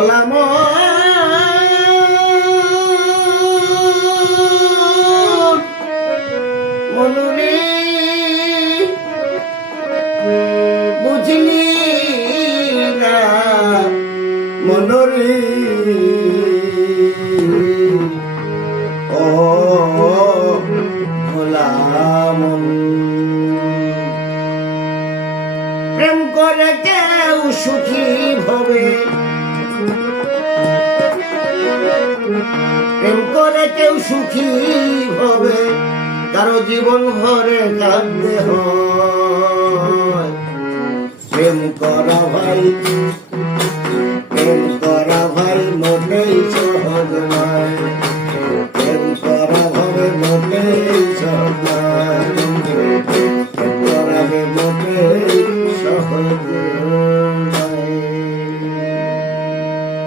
ভোলা মনুরে বুঝলি না মনুরে ও ভোলা মন প্রেম করে কেউ সুখী হবে প্রেম করে কেউ সুখী হবে কারো জীবন ভরে কাঁদতে হয় প্রেম করা ভাই